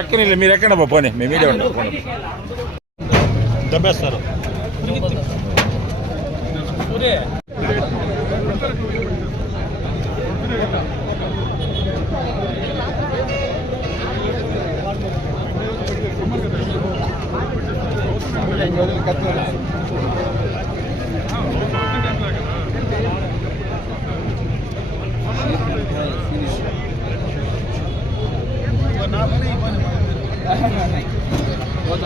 ఎక్కని మీరు ఎక్కడ పోనీ మేము మీరే ఉంటాం పోనీ. దబ్బేస్తారు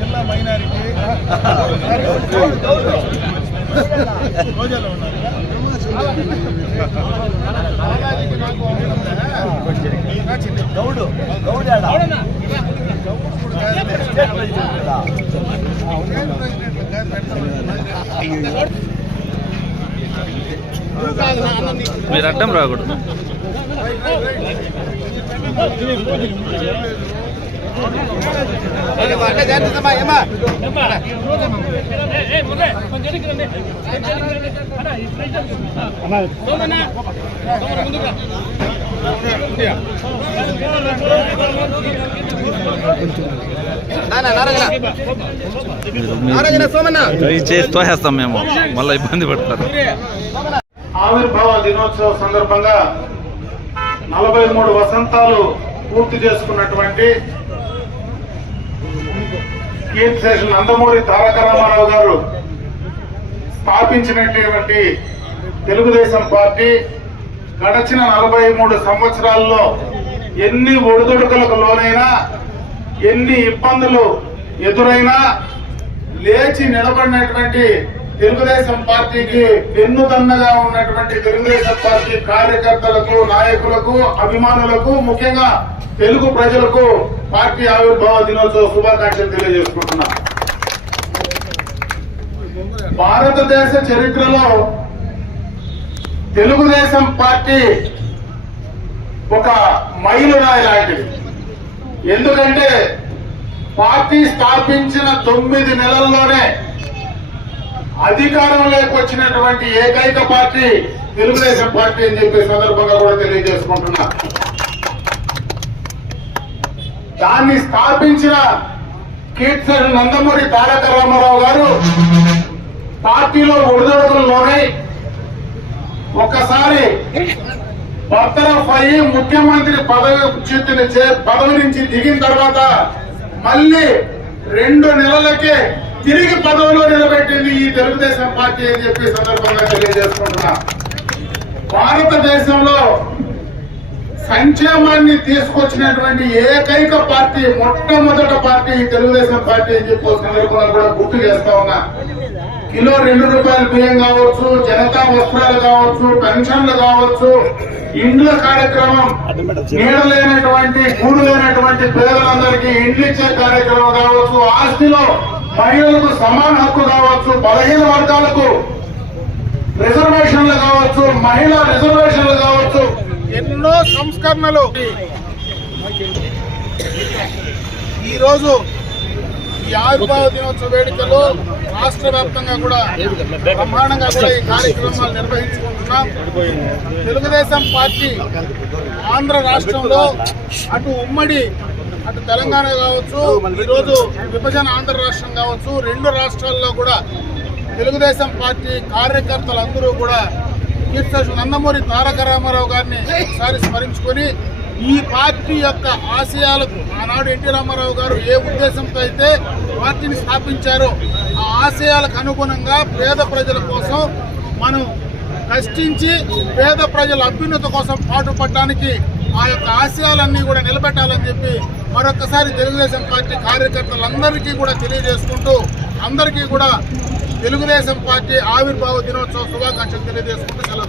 జిల్లా మైనారిటీ. రోజాలో ఉన్నారు. గౌడు గౌడు మీరు అడ్డం రాకూడదు. తోసేస్తాం మేము. మళ్ళీ ఇబ్బంది పడతారు. ఆవిర్భావ దినోత్సవ సందర్భంగా నలభై మూడు వసంతాలు పూర్తి చేసుకున్నటువంటి కీర్తిశేషులు నందమూరి తారక రామారావు గారు స్థాపించినటువంటి తెలుగుదేశం పార్టీ గడచిన నలభై మూడు సంవత్సరాల్లో ఎన్ని ఒడిదుడుకులకు లోనైనా ఎన్ని ఇబ్బందులు ఎదురైనా లేచి నిలబడినటువంటి తెలుగుదేశం పార్టీకి వెన్నుదన్నగా ఉన్నటువంటి తెలుగుదేశం పార్టీ కార్యకర్తలకు నాయకులకు అభిమానులకు ముఖ్యంగా తెలుగు ప్రజలకు పార్టీ ఆవిర్భావ దినోత్సవ శుభాకాంక్షలు తెలియజేసుకుంటున్నా. భారతదేశ చరిత్రలో తెలుగుదేశం పార్టీ ఒక మైలురాయి లాంటిది. ఎందుకంటే పార్టీ స్థాపించిన తొమ్మిది నెలల్లోనే అధికారంలోకి వచ్చినటువంటి ఏకైక పార్టీ తెలుగుదేశం పార్టీ అని చెప్పే సందర్భంగా కూడా తెలియజేసుకుంటున్నా. దాన్ని స్థాపించిన కీర్తన నందమూరి తారక రామారావు గారు పార్టీలో ఒడిదొడుకుల్లోనై ఒక్కసారి బర్తరఫ్ అయ్యి ముఖ్యమంత్రి పదవి చే- పదవి నుంచి దిగిన తర్వాత మళ్ళీ రెండు నెలలకే తిరిగి పదవిలో నిలబెట్టింది ఈ తెలుగుదేశం పార్టీ అని చెప్పి సందర్భంగా తెలియజేసుకుంటున్నా. భారతదేశంలో సంక్షేమాన్ని తీసుకొచ్చినటువంటి ఏకైక పార్టీ మొట్టమొదటి పార్టీ ఈ తెలుగుదేశం పార్టీ అని చెప్పి సందర్భంగా కూడా గుర్తు చేస్తా ఉన్నా. కిలో రెండు రూపాయల బియ్యం కావచ్చు జనతా వస్త్రాలు కావచ్చు పెన్షన్లు కావచ్చు ఇండ్ల కార్యక్రమం నీడ లేనటువంటి గూడు లేనటువంటి పేదలందరికీ ఇండ్లు ఇచ్చే కార్యక్రమం కావచ్చు ఆస్తిలో మహిళలకు సమాన హక్కు కావచ్చు బలహీన వర్గాలకు రిజర్వేషన్లు కావచ్చు మహిళా రిజర్వేషన్లు కావచ్చు. ఎన్నో సంస్కరణలు. ఈరోజు ఈ ఆవిర్భావ దినోత్సవ వేడుకలో రాష్ట్ర వ్యాప్తంగా కూడా బ్రహ్మాండంగా కూడా ఈ కార్యక్రమాలు నిర్వహించుకుంటున్నాం. తెలుగుదేశం పార్టీ ఆంధ్ర రాష్ట్రంలో అటు ఉమ్మడి అటు తెలంగాణ కావచ్చు ఈరోజు విభజన ఆంధ్ర రాష్ట్రం కావచ్చు రెండు రాష్ట్రాల్లో కూడా తెలుగుదేశం పార్టీ కార్యకర్తలందరూ కూడా కీర్తి నందమూరి తారక రామారావు గారిని ఒకసారి స్మరించుకొని ఈ పార్టీ యొక్క ఆశయాలకు ఆనాడు ఎన్టీ రామారావు గారు ఏ ఉద్దేశంతో అయితే పార్టీని స్థాపించారో ఆ ఆశయాలకు అనుగుణంగా పేద ప్రజల కోసం మనం కష్టించి పేద ప్రజల అభ్యున్నత కోసం పాటుపడడానికి ఆ యొక్క ఆశయాలన్నీ కూడా నిలబెట్టాలని చెప్పి మరొకసారి తెలుగుదేశం పార్టీ కార్యకర్తలందరికీ కూడా తెలియజేసుకుంటూ అందరికీ కూడా తెలుగుదేశం పార్టీ ఆవిర్భావ దినోత్సవ శుభాకాంక్షలు తెలియజేసుకుంటూ సెలవు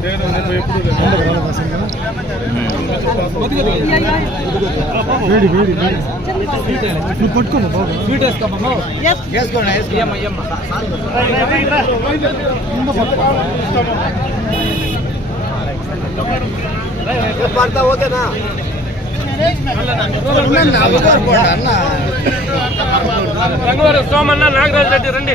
సుధాకర్. పెడతా. లైన్లో పో. లైన్లో పో. ఎన్నో పంపిపో. వేసుకోండి పడతా సోమన్న నాగరాజు రెడ్డి రండి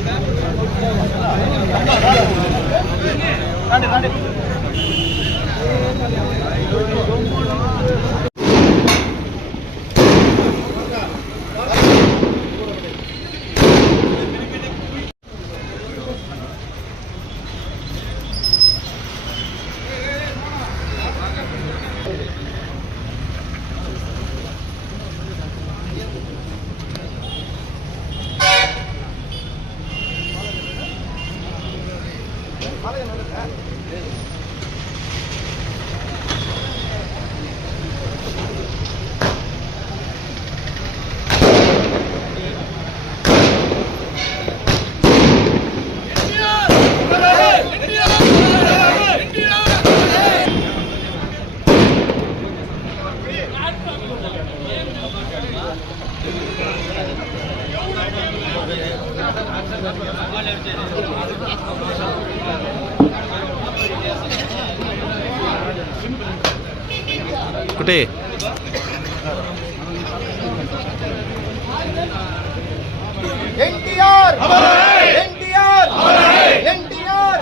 குட்டே என்டிஆர் என்டிஆர் என்டிஆர்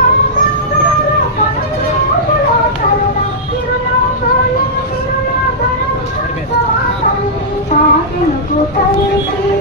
Thank you.